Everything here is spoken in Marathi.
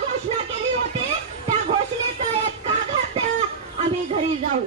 घोषणा केली होती. त्या घोषणेचा कोण थांबलेले आम्ही घरी जाऊ.